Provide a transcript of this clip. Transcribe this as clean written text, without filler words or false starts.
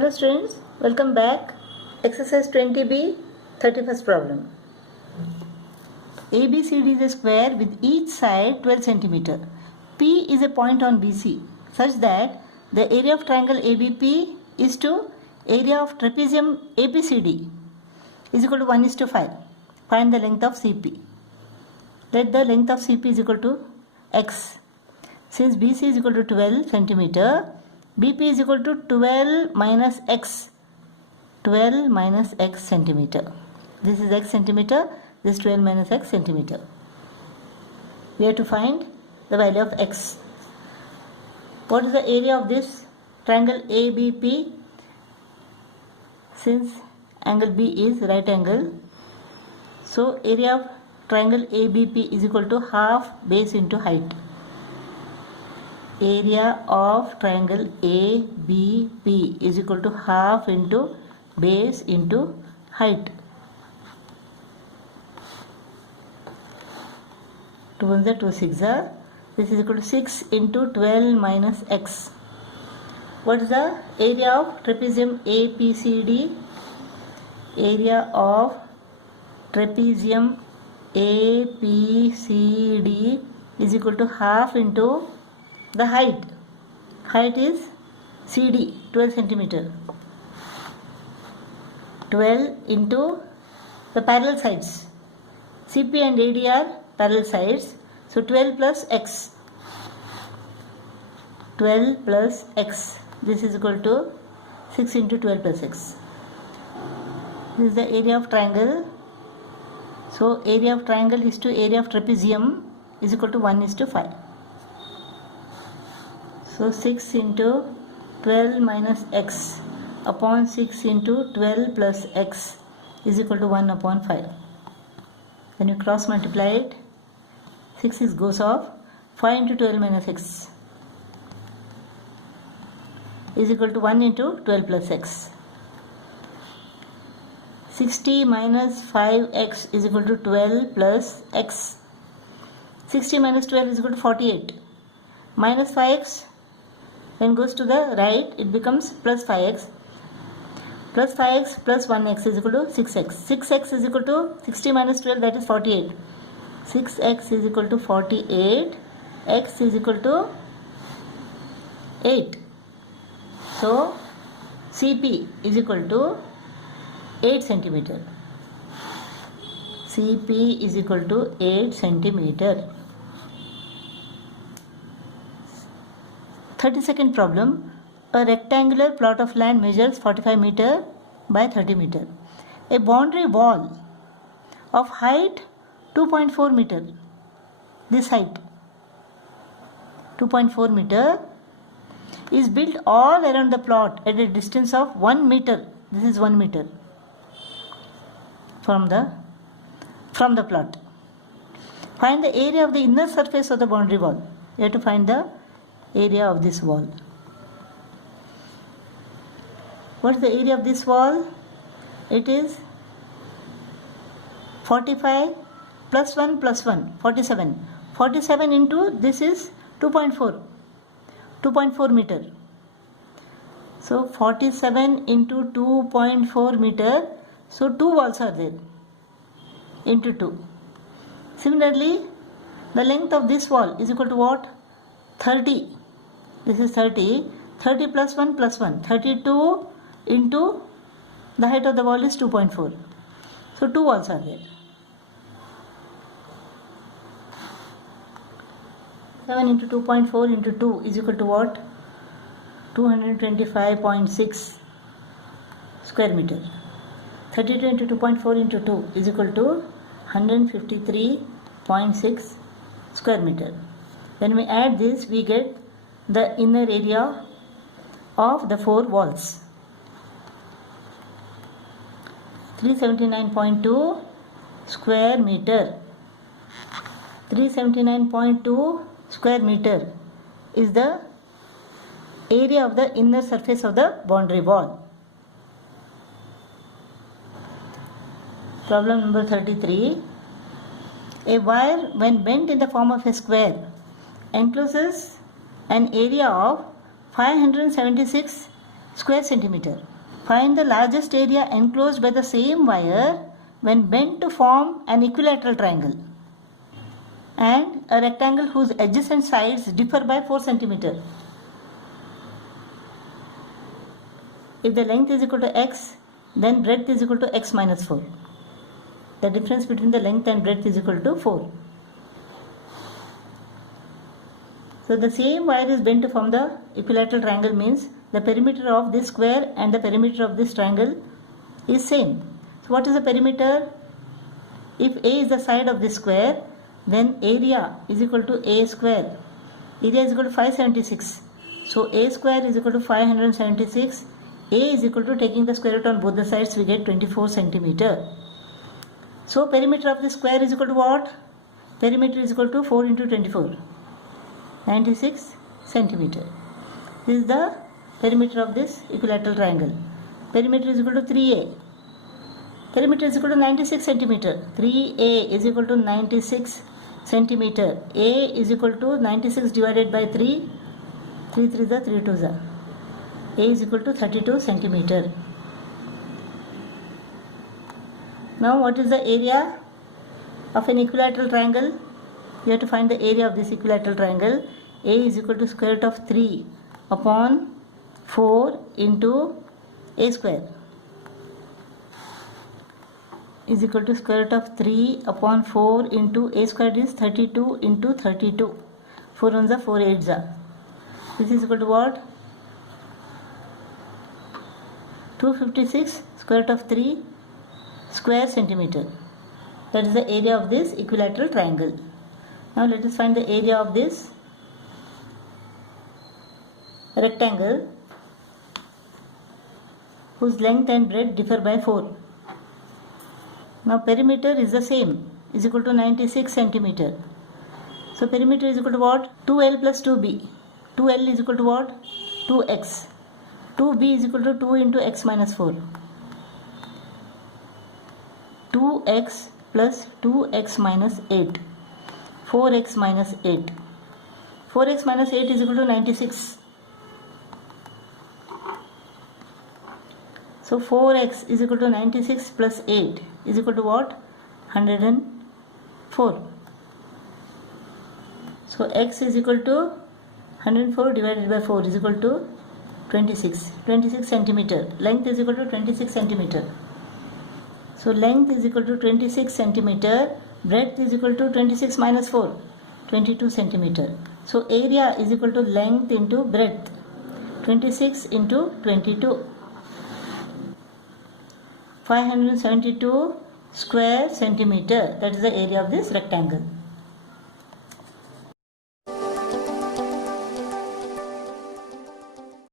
Hello students, welcome back. Exercise 20b, 31st problem. ABCD is a square with each side 12 cm. P is a point on BC such that the area of triangle ABP is to area of trapezium ABCD is equal to 1:5. Find the length of CP. Let the length of CP is equal to x. Since BC is equal to 12 cm, BP is equal to 12 minus x. 12 minus x centimeter. This is x centimeter. This 12 minus x centimeter. We have to find the value of x. What is the area of this triangle ABP? Since angle B is right angle, so area of triangle ABP is equal to half base into height. Area of triangle ABP is equal to half into base into height. 2 1s are 2 6s. This is equal to 6 into 12 minus x. What is the area of trapezium ABCD? Area of trapezium ABCD is equal to half into the height. Height is CD, 12 centimeter. 12 into the parallel sides. CP and AD are parallel sides. So 12 plus x. 12 plus x. This is equal to 6 into 12 plus x. This is the area of triangle. So area of triangle is to area of trapezium is equal to 1:5. So 6 into 12 minus x upon 6 into 12 plus x is equal to 1/5. When you cross multiply it, 6 goes off. 5 into 12 minus x is equal to 1 into 12 plus x. 60 minus 5x is equal to 12 plus x. 60 minus 12 is equal to 48. Minus 5x, when goes to the right, it becomes plus 5x. Plus 5x plus 1x is equal to 6x. 6x is equal to 60 minus 12, that is 48. 6x is equal to 48. X is equal to 8. So CP is equal to 8 centimeter. CP is equal to 8 centimeter. 32nd problem. A rectangular plot of land measures 45 meter by 30 meter. A boundary wall of height 2.4 meter. This height 2.4 meter is built all around the plot at a distance of 1 meter. This is 1 meter from the plot. Find the area of the inner surface of the boundary wall. You have to find the area of this wall. What is the area of this wall? It is 45 plus 1 plus 1, 47. 47 into this is 2.4 meter. So 47 into 2.4 meter. So 2 walls are there into 2. Similarly, the length of this wall is equal to what? 30. This is 30. 30 plus 1 plus 1. 32 into the height of the wall is 2.4. So 2 walls are there. 7 into 2.4 into 2 is equal to what? 225.6 square meter. 32 into 2.4 into 2 is equal to 153.6 square meter. When we add this, we get the inner area of the 4 walls. 379.2 square meter. 379.2 square meter is the area of the inner surface of the boundary wall. Problem number 33. A wire, when bent in the form of a square, encloses an area of 576 square centimeter. Find the largest area enclosed by the same wire when bent to form an equilateral triangle and a rectangle whose edges and sides differ by 4 cm. If the length is equal to x, then breadth is equal to x minus 4. The difference between the length and breadth is equal to 4. So the same wire is bent to form the equilateral triangle means the perimeter of this square and the perimeter of this triangle is same. So what is the perimeter? If A is the side of this square, then area is equal to A square. Area is equal to 576. So A square is equal to 576. A is equal to, taking the square root on both the sides, we get 24 centimeter. So perimeter of the square is equal to what? Perimeter is equal to 4 into 24. 96 centimeter. This is the perimeter of this equilateral triangle. Perimeter is equal to 3a. Perimeter is equal to 96 centimeter. 3a is equal to 96 centimeter. A is equal to 96 divided by 3. 3 3 is 3 2 is. A is equal to 32 centimeter. Now what is the area of an equilateral triangle? You have to find the area of this equilateral triangle. A is equal to square root of 3 upon 4 into A square is equal to square root of 3 upon 4 into A square is 32 into 32. 4 ones are 4 eights are. This is equal to what? 256 square root of 3 square centimeter. That is the area of this equilateral triangle. Now let us find the area of this rectangle whose length and breadth differ by 4. Now perimeter is the same, is equal to 96 centimeter. So perimeter is equal to what? 2L plus 2B. 2L is equal to what? 2x. 2B is equal to 2 into x minus 4. 2x plus 2x minus 8. 4x minus 8. 4x minus 8 is equal to 96. So 4x is equal to 96 plus 8 is equal to what? 104. So x is equal to 104 divided by 4 is equal to 26. 26 centimeter. Length is equal to 26 centimeter. So length is equal to 26 centimeter. Breadth is equal to 26 minus 4. 22 centimeter. So area is equal to length into breadth. 26 into 22. 572 square centimeter. That is the area of this rectangle.